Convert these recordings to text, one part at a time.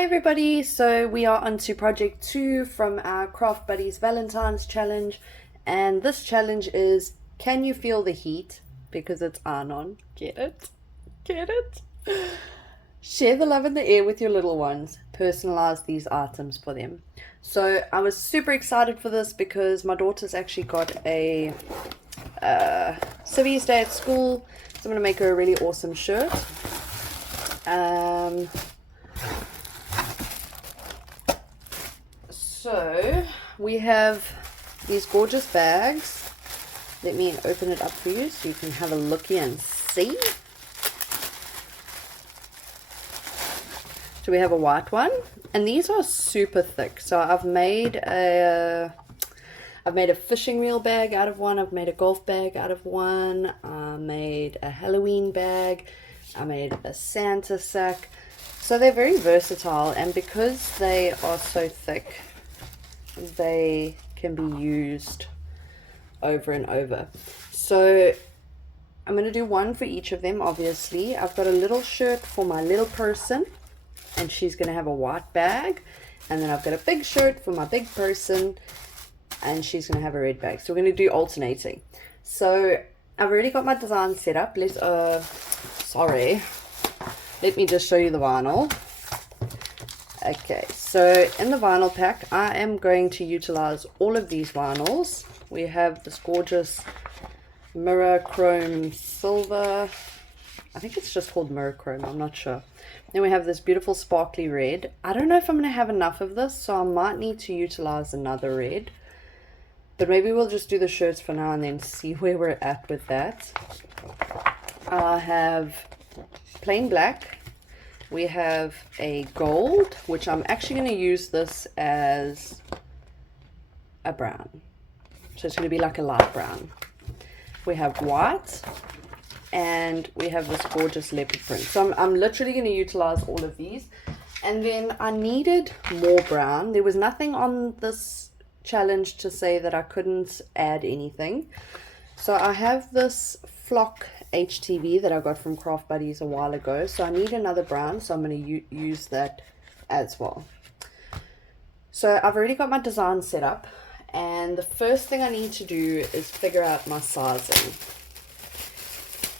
Hi everybody, so we are on to project 2 from our Craft Buddies Valentine's challenge, and this challenge is can you feel the heat? Because it's Anon. Get it? Get it? Share the love in the air with your little ones. Personalize these items for them. So I was super excited for this because my daughter's actually got a civvies day at school, so I'm going to make her a really awesome shirt. So we have these gorgeous bags. Let me open it up for you so you can have a looky and see. So we have a white one, and these are super thick. So I've made a fishing reel bag out of one. I've made a golf bag out of one. I made a Halloween bag. I made a Santa sack. So they're very versatile, and because they are so thick, they can be used over and over. So I'm going to do one for each of them. Obviously I've got a little shirt for my little person, and she's going to have a white bag, and then I've got a big shirt for my big person, and she's going to have a red bag. So we're going to do alternating. So I've already got my design set up. Let me just show you the vinyl. Okay, so in the vinyl pack, I am going to utilize all of these vinyls. We have this gorgeous mirror chrome silver. I think it's just called mirror chrome, I'm not sure. Then we have this beautiful sparkly red. I don't know if I'm going to have enough of this, so I might need to utilize another red. But maybe we'll just do the shirts for now and then see where we're at with that. I have plain black. We have a gold, which I'm actually going to use this as a brown. So it's going to be like a light brown. We have white, and we have this gorgeous leopard print. So I'm literally going to utilize all of these. And then I needed more brown. There was nothing on this challenge to say that I couldn't add anything. So I have this flock HTV that I got from Craft Buddies a while ago, so I need another brown, so I'm going to use that as well. So I've already got my design set up, and the first thing I need to do is figure out my sizing.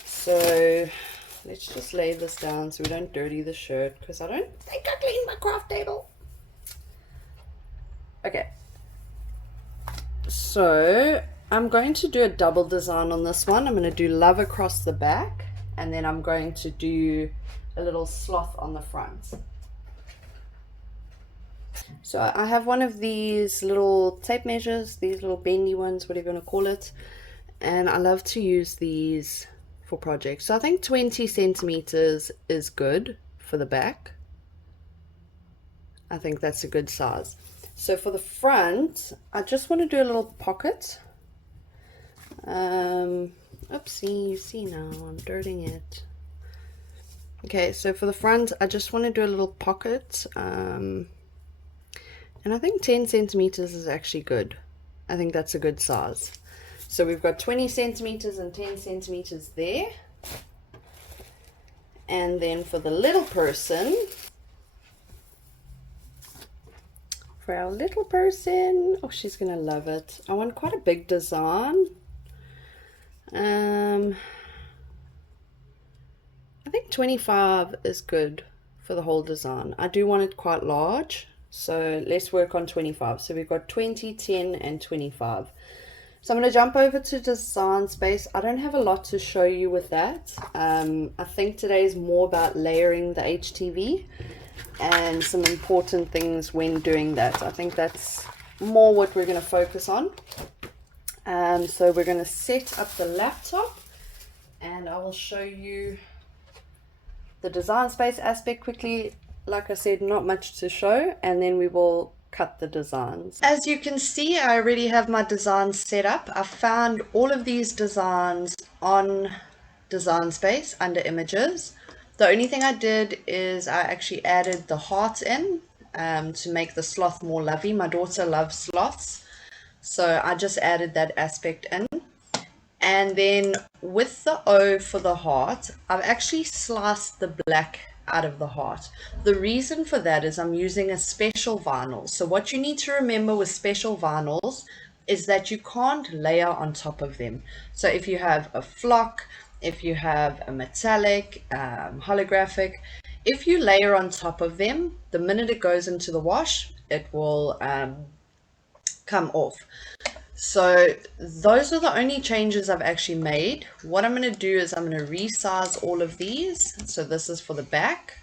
So let's just lay this down so we don't dirty the shirt, because I don't think I cleaned my craft table. Okay, so I'm going to do a double design on this one. I'm going to do love across the back, and then I'm going to do a little sloth on the front. So I have one of these little tape measures, these little bendy ones, whatever you want to call it, and I love to use these for projects. So I think 20 centimeters is good for the back. I think that's a good size. So for the front, I just want to do a little pocket. Oopsie, you see now I'm dirtying it. Okay, so for the front I just want to do a little pocket, and I think 10 centimeters is actually good. I think that's a good size. So we've got 20 centimeters and 10 centimeters there. And then for the little person, oh, she's gonna love it. I want quite a big design. I think 25 is good for the whole design. I do want it quite large, so let's work on 25. So we've got 20, 10, and 25. So I'm going to jump over to Design Space. I don't have a lot to show you with that. I think today is more about layering the HTV and some important things when doing that. I think that's more what we're going to focus on. So we're going to set up the laptop, and I will show you the Design Space aspect quickly. Like I said, not much to show, and then we will cut the designs. As you can see, I already have my designs set up. I found all of these designs on Design Space under Images. The only thing I did is I actually added the heart in to make the sloth more lovey. My daughter loves sloths, so I just added that aspect in. And then with the O for the heart, I've actually sliced the black out of the heart. The reason for that is I'm using a special vinyl. So what you need to remember with special vinyls is that you can't layer on top of them. So if you have a flock, if you have a metallic, holographic, if you layer on top of them, the minute it goes into the wash, it will come off. So those are the only changes I've actually made. What I'm going to do is I'm going to resize all of these. So this is for the back.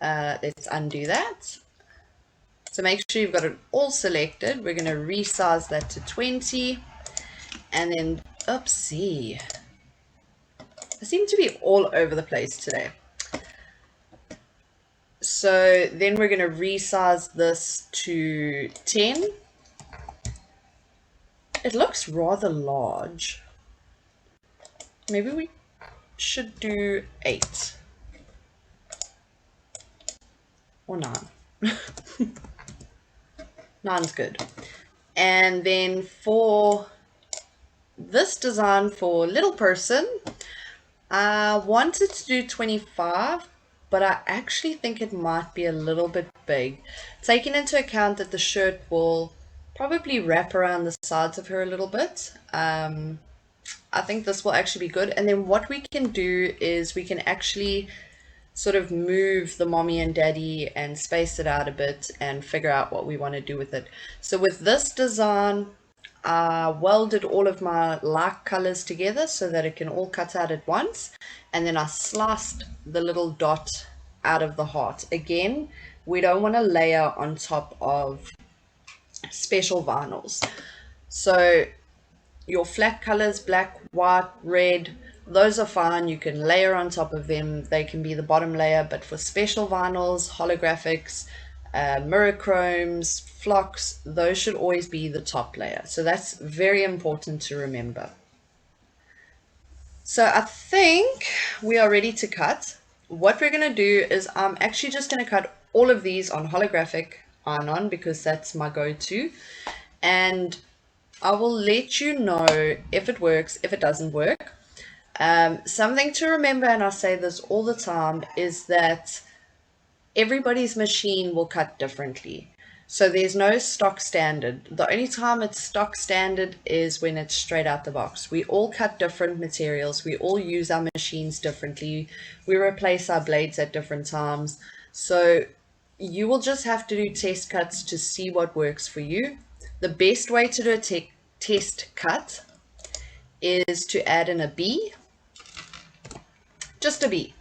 Let's undo that. So make sure you've got it all selected. We're going to resize that to 20. And then, oopsie. I seem to be all over the place today. So then we're going to resize this to 10. It looks rather large. Maybe we should do 8 or 9. 9's good. And then for this design for little person, I wanted to do 25, but I actually think it might be a little bit big, taking into account that the shirt will probably wrap around the sides of her a little bit. I think this will actually be good. And then what we can do is we can actually sort of move the mommy and daddy and space it out a bit and figure out what we want to do with it. So with this design, I welded all of my light colors together so that it can all cut out at once, and then I sliced the little dot out of the heart. Again, we don't want to layer on top of special vinyls. So your flat colors, black, white, red, those are fine. You can layer on top of them. They can be the bottom layer, but for special vinyls, holographics, mirrochromes, flocks, those should always be the top layer. So that's very important to remember. So I think we are ready to cut. What we're going to do is I'm actually just going to cut all of these on holographic iron-on because that's my go-to. And I will let you know if it works, if it doesn't work. Something to remember, and I say this all the time, is that everybody's machine will cut differently. So there's no stock standard. The only time it's stock standard is when it's straight out the box. We all cut different materials. We all use our machines differently. We replace our blades at different times. So you will just have to do test cuts to see what works for you. The best way to do a test cut is to add in a B, just a B,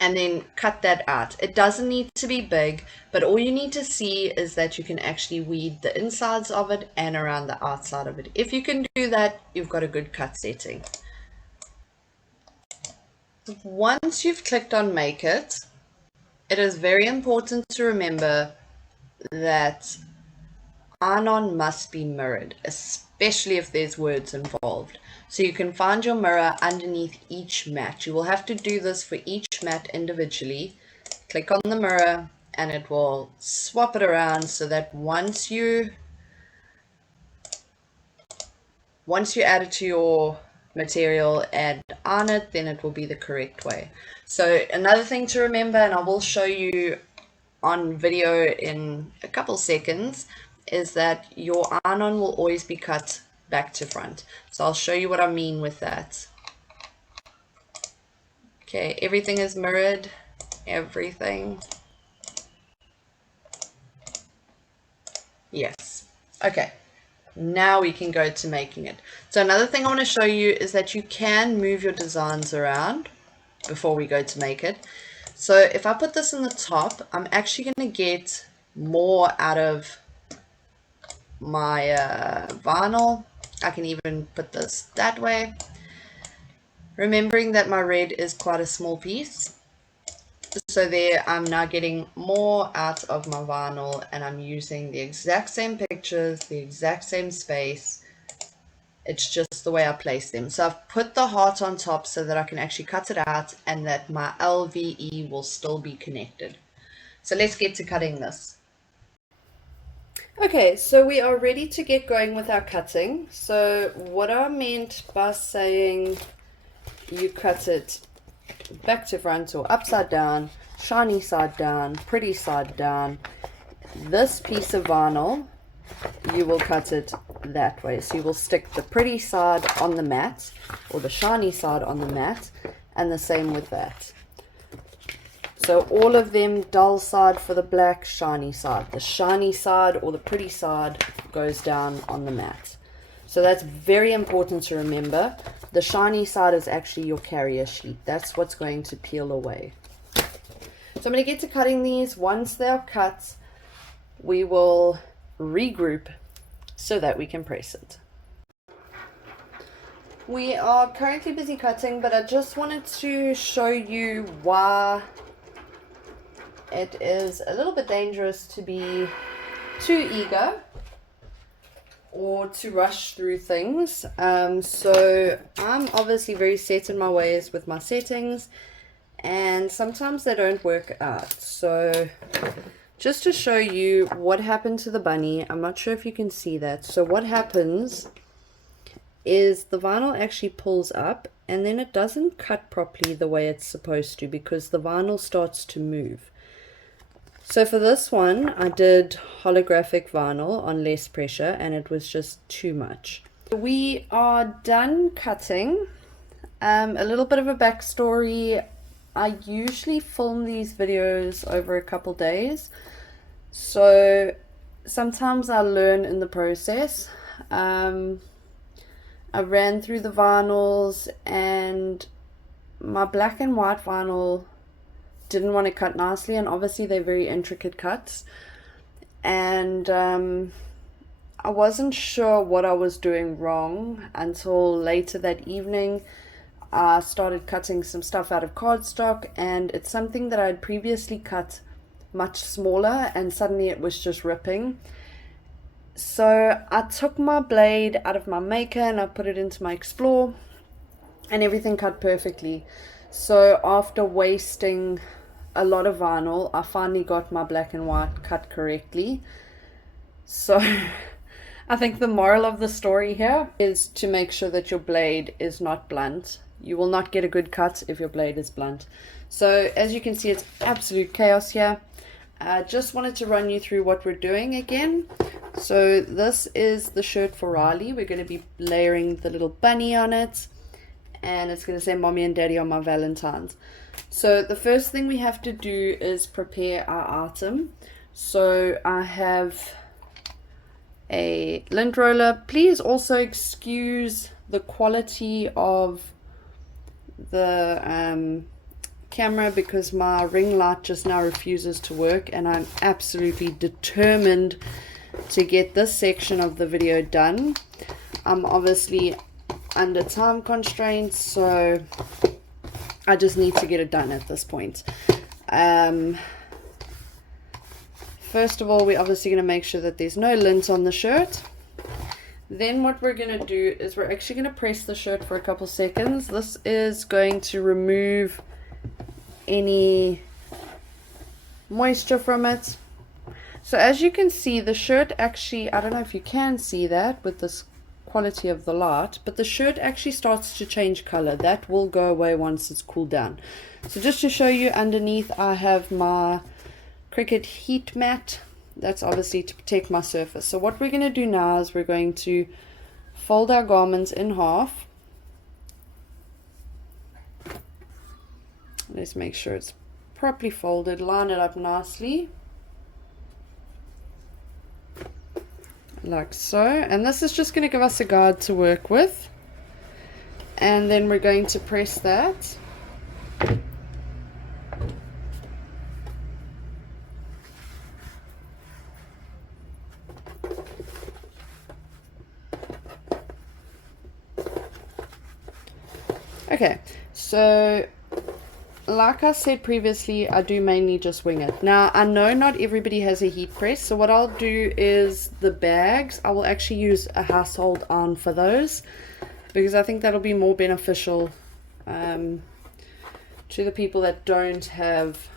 and then cut that out. It doesn't need to be big, but all you need to see is that you can actually weed the insides of it and around the outside of it. If you can do that, you've got a good cut setting. Once you've clicked on make it, it is very important to remember that iron-on must be mirrored, especially if there's words involved. So you can find your mirror underneath each mat. You will have to do this for each mat individually. Click on the mirror and it will swap it around so that once you add it to your material and iron it, then it will be the correct way. So another thing to remember, and I will show you on video in a couple seconds, is that your iron-on will always be cut back to front. So I'll show you what I mean with that. Okay, everything is mirrored, everything. Yes. Okay, now we can go to making it. So another thing I want to show you is that you can move your designs around before we go to make it. So if I put this in the top, I'm actually going to get more out of my vinyl. I can even put this that way, remembering that my red is quite a small piece. So there I'm now getting more out of my vinyl, and I'm using the exact same pictures, the exact same space. It's just the way I place them. So I've put the heart on top so that I can actually cut it out and that my LVE will still be connected. So let's get to cutting this. Okay, so we are ready to get going with our cutting. So what I meant by saying you cut it back to front or upside down shiny side down, pretty side down. This piece of vinyl, you will cut it that way. So you will stick the pretty side on the mat, or the shiny side on the mat, and the same with that. So all of them, dull side for the black, shiny side. The shiny side or the pretty side goes down on the mat. So that's very important to remember. The shiny side is actually your carrier sheet. That's what's going to peel away. So I'm going to get to cutting these. Once they're cut, we will regroup so that we can press it. We are currently busy cutting, but I just wanted to show you why it is a little bit dangerous to be too eager or to rush through things. So I'm obviously very set in my ways with my settings, and sometimes they don't work out. So just to show you what happened to the bunny, I'm not sure if you can see that. So what happens is the vinyl actually pulls up, and then it doesn't cut properly the way it's supposed to because the vinyl starts to move. So for this one, I did holographic vinyl on less pressure, and it was just too much. We are done cutting. A little bit of a backstory. I usually film these videos over a couple days, so sometimes I learn in the process. I ran through the vinyls, and my black and white vinyl didn't want to cut nicely, and obviously they're very intricate cuts, and I wasn't sure what I was doing wrong until later that evening. I started cutting some stuff out of cardstock, and it's something that I had previously cut much smaller, and suddenly it was just ripping. So I took my blade out of my maker and I put it into my Explore, and everything cut perfectly. So after wasting a lot of vinyl, I finally got my black and white cut correctly. So I think the moral of the story here is to make sure that your blade is not blunt. You will not get a good cut if your blade is blunt. So as you can see, it's absolute chaos here. I just wanted to run you through what we're doing again. So this is the shirt for Riley. We're going to be layering the little bunny on it, and it's going to say Mommy and Daddy on my Valentines. So the first thing we have to do is prepare our item. So I have a lint roller. Please also excuse the quality of the camera because my ring light just now refuses to work, and I'm absolutely determined to get this section of the video done. I'm obviously under time constraints, so I just need to get it done at this point. First of all, we're obviously going to make sure that there's no lint on the shirt. Then what we're going to do is we're actually going to press the shirt for a couple seconds. This is going to remove any moisture from it. So as you can see, the shirt actually, I don't know if you can see that with this quality of the light, but the shirt actually starts to change color. That will go away once it's cooled down. So just to show you, underneath I have my Cricut heat mat. That's obviously to protect my surface. So what we're going to do now is we're going to fold our garments in half. Let's make sure it's properly folded. Line it up nicely, like so. And this is just going to give us a guide to work with. And then we're going to press that. Okay, so like I said previously, I do mainly just wing it. Now, I know not everybody has a heat press, so what I'll do is the bags, I will actually use a household iron for those, because I think that'll be more beneficial to the people that don't have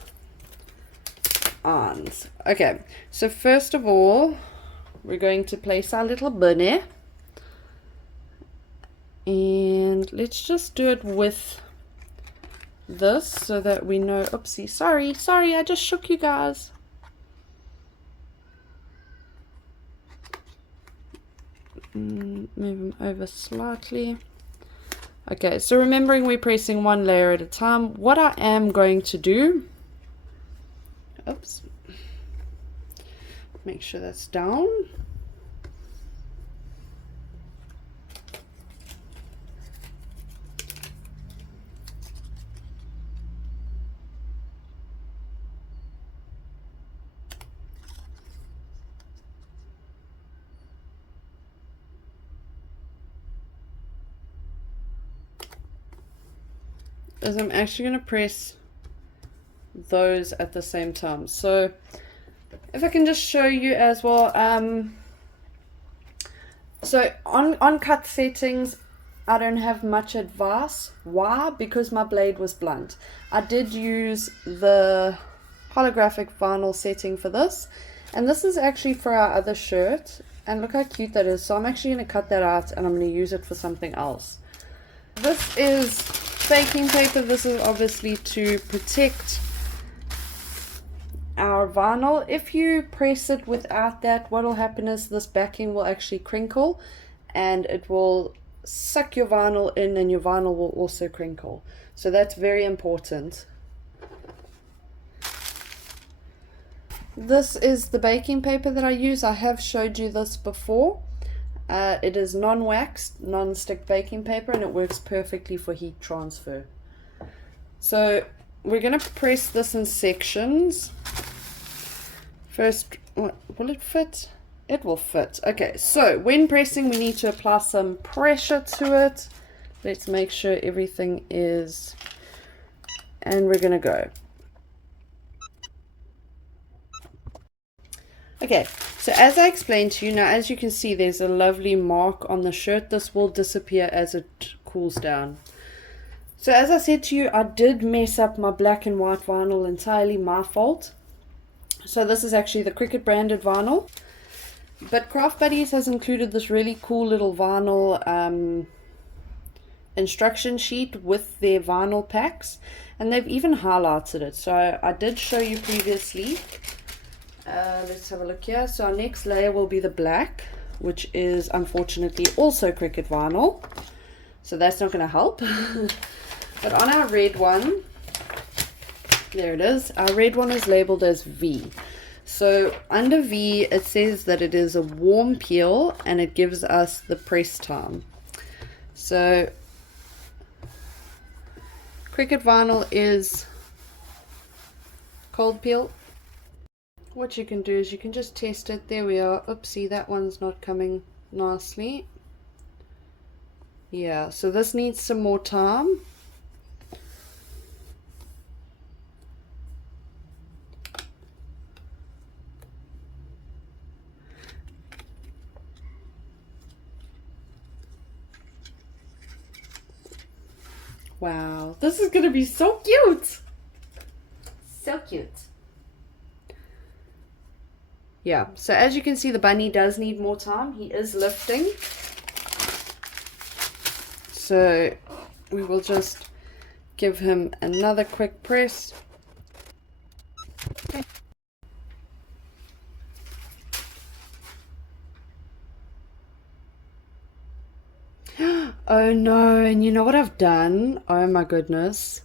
irons. Okay, so first of all, we're going to place our little bunny. And let's just do it with this so that we know. Oopsie, sorry, I just shook you guys. Move them over slightly. Okay, so remembering we're pressing one layer at a time, what I am going to do, oops, make sure that's down. Is I'm actually going to press those at the same time. So if I can just show you as well, so on cut settings I don't have much advice. Why? Because my blade was blunt. I did use the holographic vinyl setting for this, and this is actually for our other shirt, and look how cute that is. So I'm actually going to cut that out and I'm going to use it for something else. This is baking paper. This is obviously to protect our vinyl. If you press it without that, what will happen is this backing will actually crinkle and it will suck your vinyl in, and your vinyl will also crinkle. So that's very important. This is the baking paper that I use. I have showed you this before. It is non-waxed, non-stick baking paper, and it works perfectly for heat transfer. So we're going to press this in sections. First, will it fit? It will fit. Okay, so when pressing, we need to apply some pressure to it. Let's make sure everything is, and we're going to go. Okay, so as I explained to you, now as you can see, there's a lovely mark on the shirt. This will disappear as it cools down. So as I said to you, I did mess up my black and white vinyl entirely, my fault. So this is actually the Cricut branded vinyl. But Craft Buddies has included this really cool little vinyl instruction sheet with their vinyl packs. And they've even highlighted it. So I did show you previously. Let's have a look here. So our next layer will be the black, which is unfortunately also Cricut vinyl. So that's not going to help. But on our red one, there it is. Our red one is labeled as V. So under V, it says that it is a warm peel and it gives us the press time. So Cricut vinyl is cold peel. What you can do is you can just test it. There we are. Oopsie, that one's not coming nicely. Yeah, so this needs some more time. Wow, this is going to be so cute. So cute. Yeah, so as you can see, the bunny does need more time. He is lifting. So we will just give him another quick press. Okay. Oh no, and you know what I've done? Oh my goodness.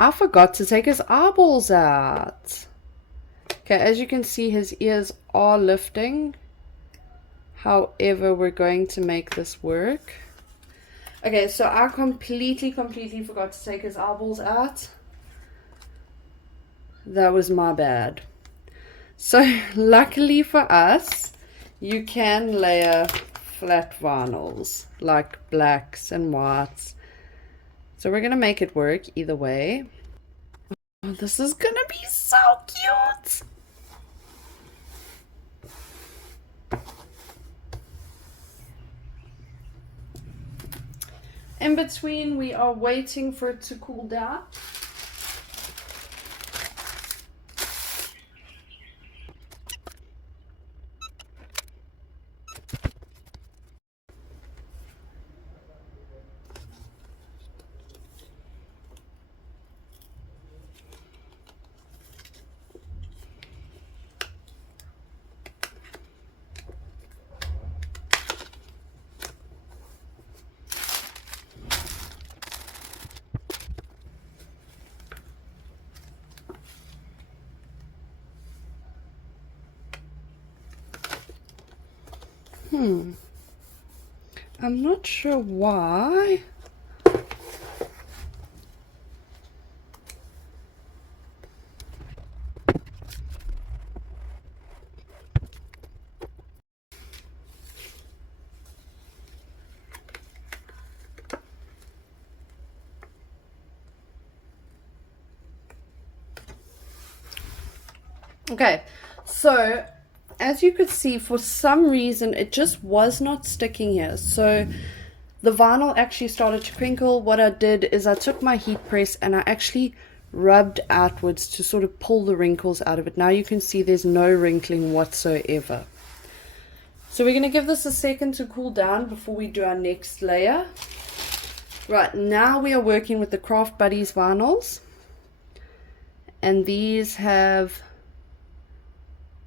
I forgot to take his eyeballs out. Okay, as you can see, his ears are lifting. However, we're going to make this work. Okay, so I completely forgot to take his eyeballs out. That was my bad. So, luckily for us, you can layer flat vinyls, like blacks and whites. So we're going to make it work either way. Oh, this is going to be so cute! In between, we are waiting for it to cool down. I'm not sure why. Okay, so as you could see, for some reason it just was not sticking here. So the vinyl actually started to crinkle. What I did is I took my heat press and I actually rubbed outwards to sort of pull the wrinkles out of it. Now you can see there's no wrinkling whatsoever. So we're going to give this a second to cool down before we do our next layer. Right, now we are working with the Craft Buddies vinyls, and these have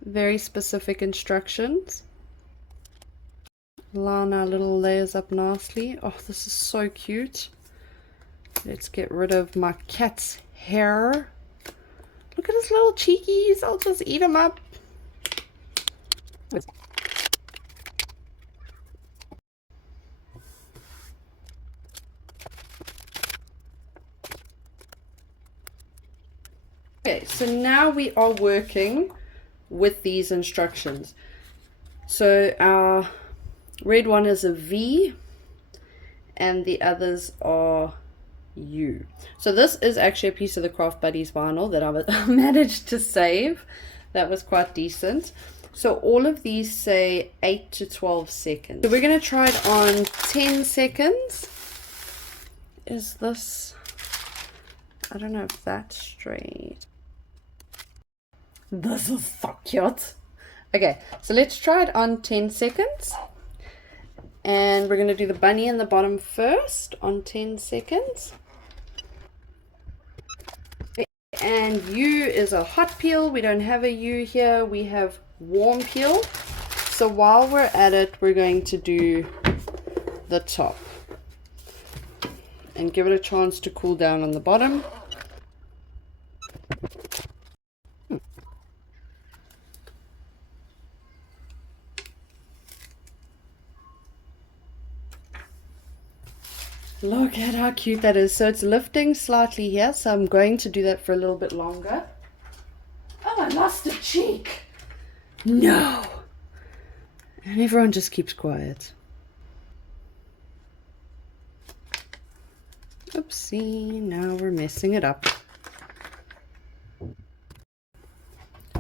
very specific instructions. Line our little layers up nicely. Oh, this is so cute. Let's get rid of my cat's hair. Look at his little cheekies. I'll just eat them up. Okay, so now we are working with these instructions. So our red one is a V and the others are U. So this is actually a piece of the Craft Buddies vinyl that I managed to save. That was quite decent. So all of these say 8 to 12 seconds. So we're going to try it on 10 seconds. Is this, I don't know if that's straight. This is so cute. Okay, so let's try it on 10 seconds. And we're going to do the bunny in the bottom first on 10 seconds. And U is a hot peel. We don't have a U here. We have warm peel. So while we're at it, we're going to do the top. And give it a chance to cool down on the bottom. Look at how cute that is. So it's lifting slightly here, so I'm going to do that for a little bit longer. Oh, I lost a cheek. No. And everyone just keeps quiet. Oopsie, now we're messing it up.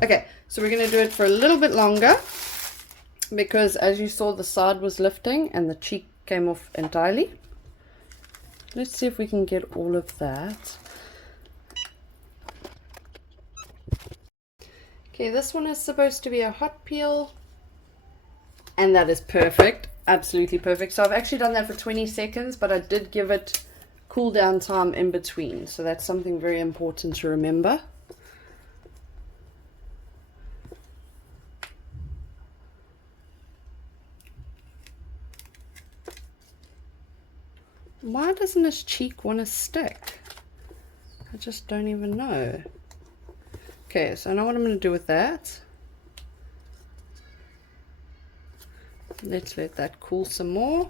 Okay, so we're going to do it for a little bit longer because as you saw, the side was lifting and the cheek came off entirely. Let's see if we can get all of that. Okay, this one is supposed to be a hot peel. And that is perfect. Absolutely perfect. So I've actually done that for 20 seconds, but I did give it cool down time in between. So that's something very important to remember. Why doesn't this cheek want to stick? I just don't even know. Okay, so I know what I'm going to do with that. Let's let that cool some more.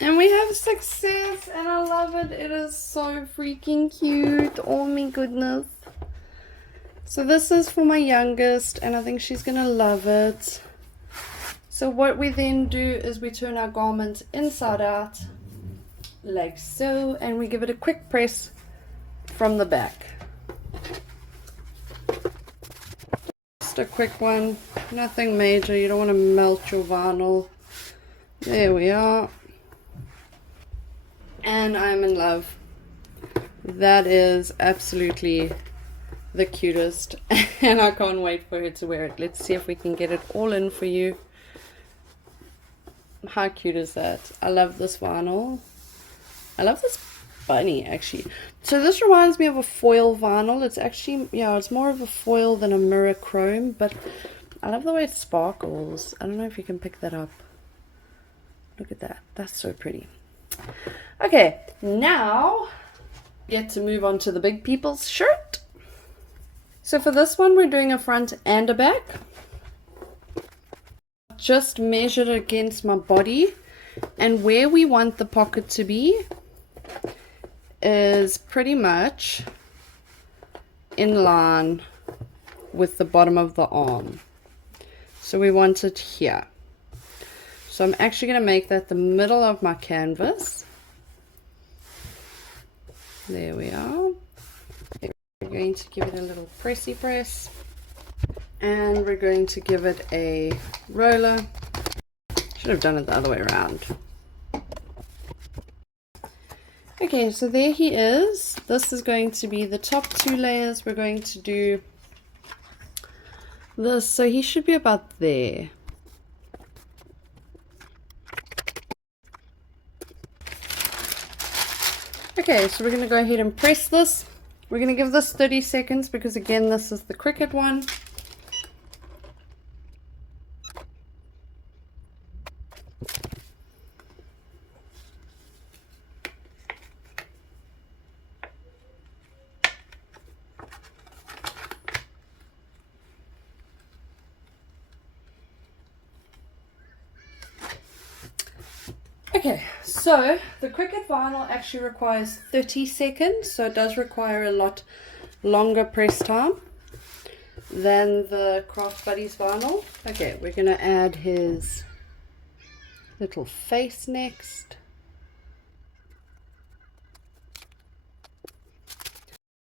And we have success, and I love it. It is so freaking cute. Oh my goodness. So this is for my youngest, and I think she's gonna love it. So what we then do is we turn our garment inside out, like so, and we give it a quick press from the back. Just a quick one, nothing major. You don't want to melt your vinyl. There we are. And I'm in love. That is absolutely the cutest, and I can't wait for her to wear it. Let's see if we can get it all in for you. How cute is that? I love this vinyl. I love this bunny, actually. So this reminds me of a foil vinyl. It's actually, yeah, it's more of a foil than a mirror chrome, but I love the way it sparkles. I don't know if you can pick that up. Look at that. That's so pretty. Okay, now get to move on to the big people's shirt. So for this one, we're doing a front and a back. Just measured against my body, and where we want the pocket to be is pretty much in line with the bottom of the arm. So we want it here. So I'm actually going to make that the middle of my canvas. There we are. We're going to give it a little pressy press, and we're going to give it a roller. Should have done it the other way around. Okay, so there he is. This is going to be the top two layers. We're going to do this, so he should be about there. Okay, so we're going to go ahead and press this. We're going to give this 30 seconds because, again, this is the Cricut one. Okay, so the Cricut vinyl actually requires 30 seconds, so it does require a lot longer press time than the Craft Buddies vinyl. Okay, we're going to add his little face next.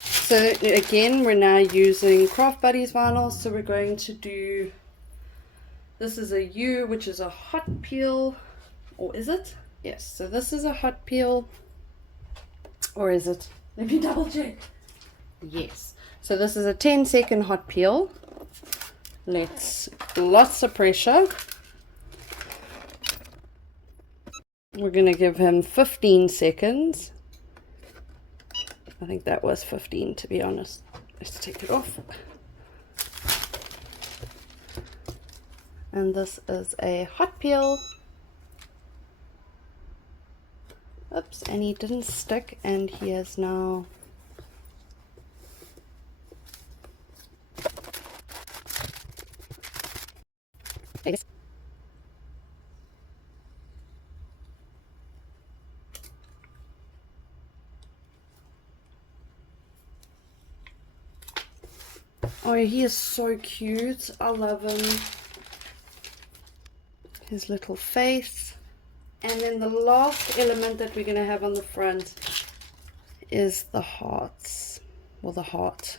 So again, we're now using Craft Buddies vinyl, so we're going to do, this is a U, which is a hot peel, or is it? Yes, so this is a hot peel, or is it? Let me double check. Yes, so this is a 10-second hot peel. Lots of pressure. We're going to give him 15 seconds. I think that was 15, to be honest. Let's take it off. And this is a hot peel. Oops, and he didn't stick, and he is now oh, he is so cute. I love him. His little face. And then the last element that we're going to have on the front is the hearts, or the heart.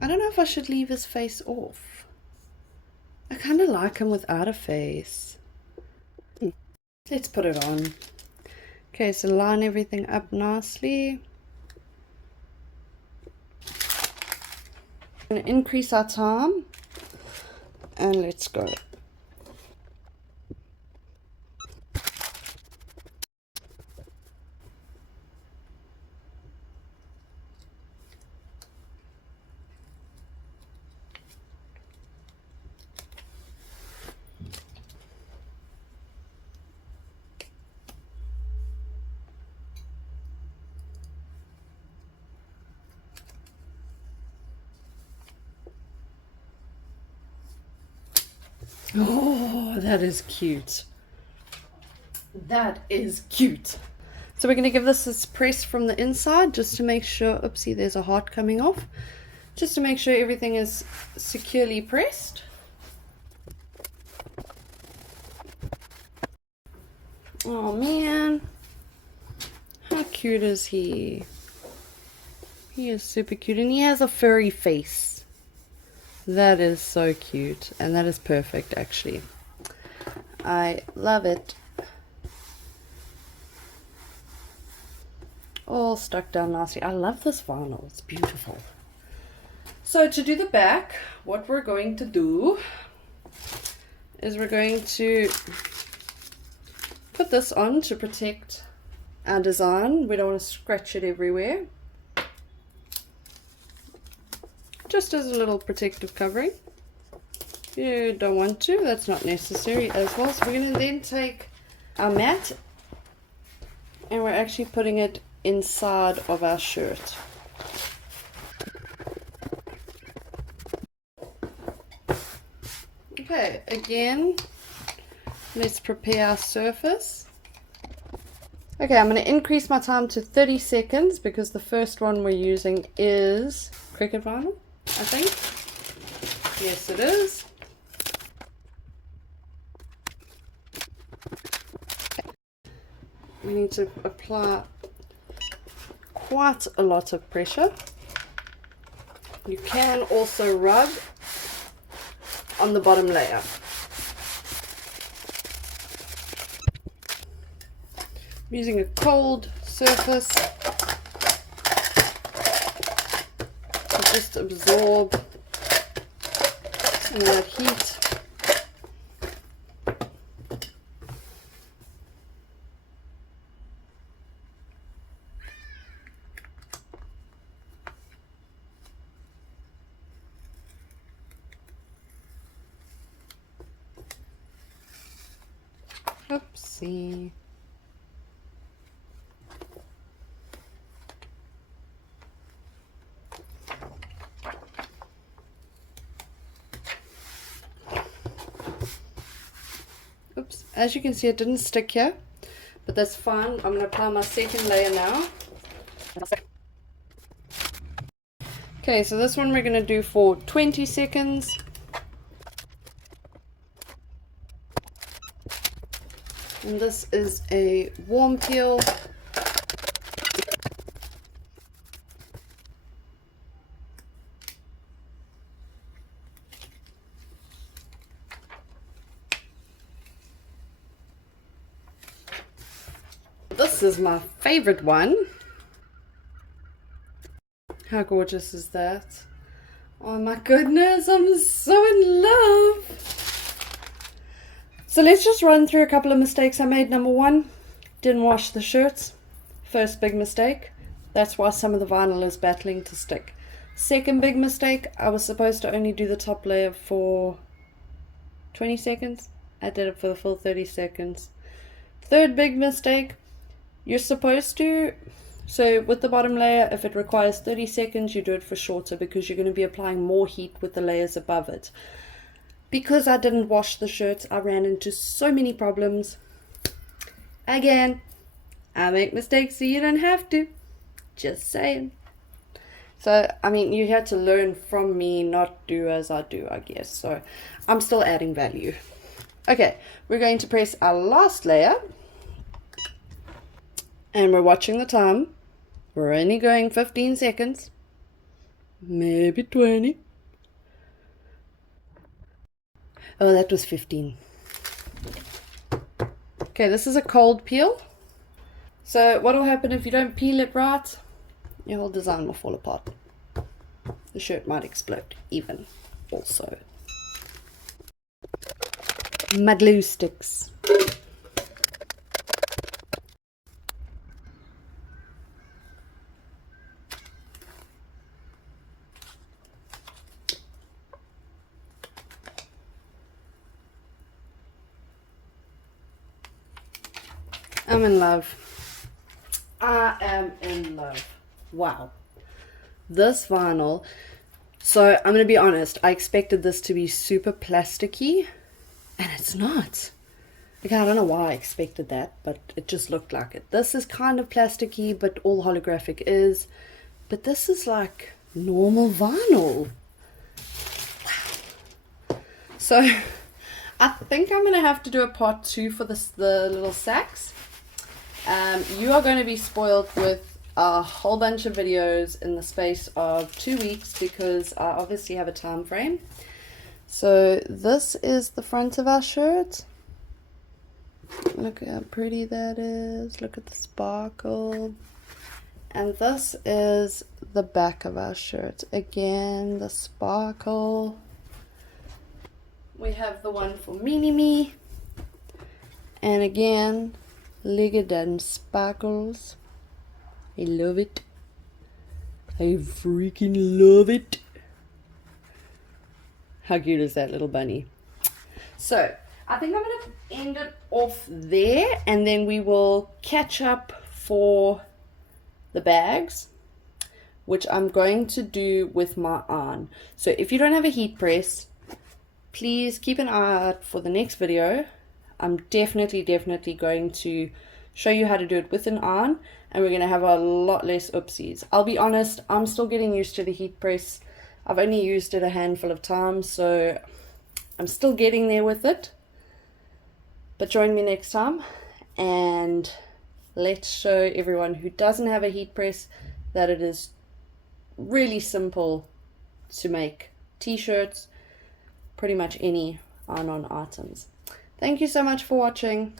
I don't know if I should leave his face off. I kind of like him without a face. Let's put it on. Okay, so line everything up nicely. I'm going to increase our time, and let's go. Oh, that is cute. That is cute. So we're going to give this a press from the inside just to make sure, oopsie, there's a heart coming off. Just to make sure everything is securely pressed. Oh man, how cute is he? He is super cute, and he has a furry face. That is so cute, and that is perfect actually. I love it. All stuck down nicely. I love this vinyl, it's beautiful. So to do the back, what we're going to do is we're going to put this on to protect our design. We don't want to scratch it everywhere. Just as a little protective covering. If you don't want to, that's not necessary as well. So we're going to then take our mat and we're actually putting it inside of our shirt. Okay, again, let's prepare our surface. Okay, I'm going to increase my time to 30 seconds because the first one we're using is cricket vinyl, I think. Yes, it is. We need to apply quite a lot of pressure. You can also rub on the bottom layer. I'm using a cold surface to just absorb some of that heat. Oopsie. Oops, as you can see it didn't stick here, but that's fine. I'm going to apply my second layer now. Okay, so this one we're going to do for 20 seconds. And this is a warm peel. This is my favorite one. How gorgeous is that? Oh my goodness, I'm so in love. So let's just run through a couple of mistakes I made. Number one, didn't wash the shirts. First big mistake. That's why some of the vinyl is battling to stick. Second big mistake, I was supposed to only do the top layer for 20 seconds. I did it for the full 30 seconds. Third big mistake, you're supposed to, so with the bottom layer, if it requires 30 seconds, you do it for shorter because you're going to be applying more heat with the layers above it. Because I didn't wash the shirts, I ran into so many problems. Again, I make mistakes so you don't have to. Just saying. So, I mean, you had to learn from me, not do as I do, I guess. So, I'm still adding value. Okay, we're going to press our last layer. And we're watching the time. We're only going 15 seconds. Maybe 20. Oh, that was 15. Okay, this is a cold peel. So what will happen if you don't peel it right? Your whole design will fall apart. The shirt might explode even also. Mud glue sticks. I'm in love. I am in love. Wow. This vinyl. So I'm going to be honest. I expected this to be super plasticky. And it's not. Okay, I don't know why I expected that. But it just looked like it. This is kind of plasticky. But all holographic is. But this is like normal vinyl. Wow. So I think I'm going to have to do a part 2 for the little sacks. You are going to be spoiled with a whole bunch of videos in the space of 2 weeks because I obviously have a time frame. So this is the front of our shirt. Look how pretty that is. Look at the sparkle. And this is the back of our shirt. Again, the sparkle. We have the one for Mini Me. And again, look at them sparkles. I love it. I freaking love it. How cute is that little bunny? So, I think I'm going to end it off there, and then we will catch up for the bags, which I'm going to do with my iron. So if you don't have a heat press, please keep an eye out for the next video. I'm definitely going to show you how to do it with an iron, and we're going to have a lot less oopsies. I'll be honest, I'm still getting used to the heat press. I've only used it a handful of times, so I'm still getting there with it. But join me next time, and let's show everyone who doesn't have a heat press that it is really simple to make t-shirts, pretty much any iron-on items. Thank you so much for watching.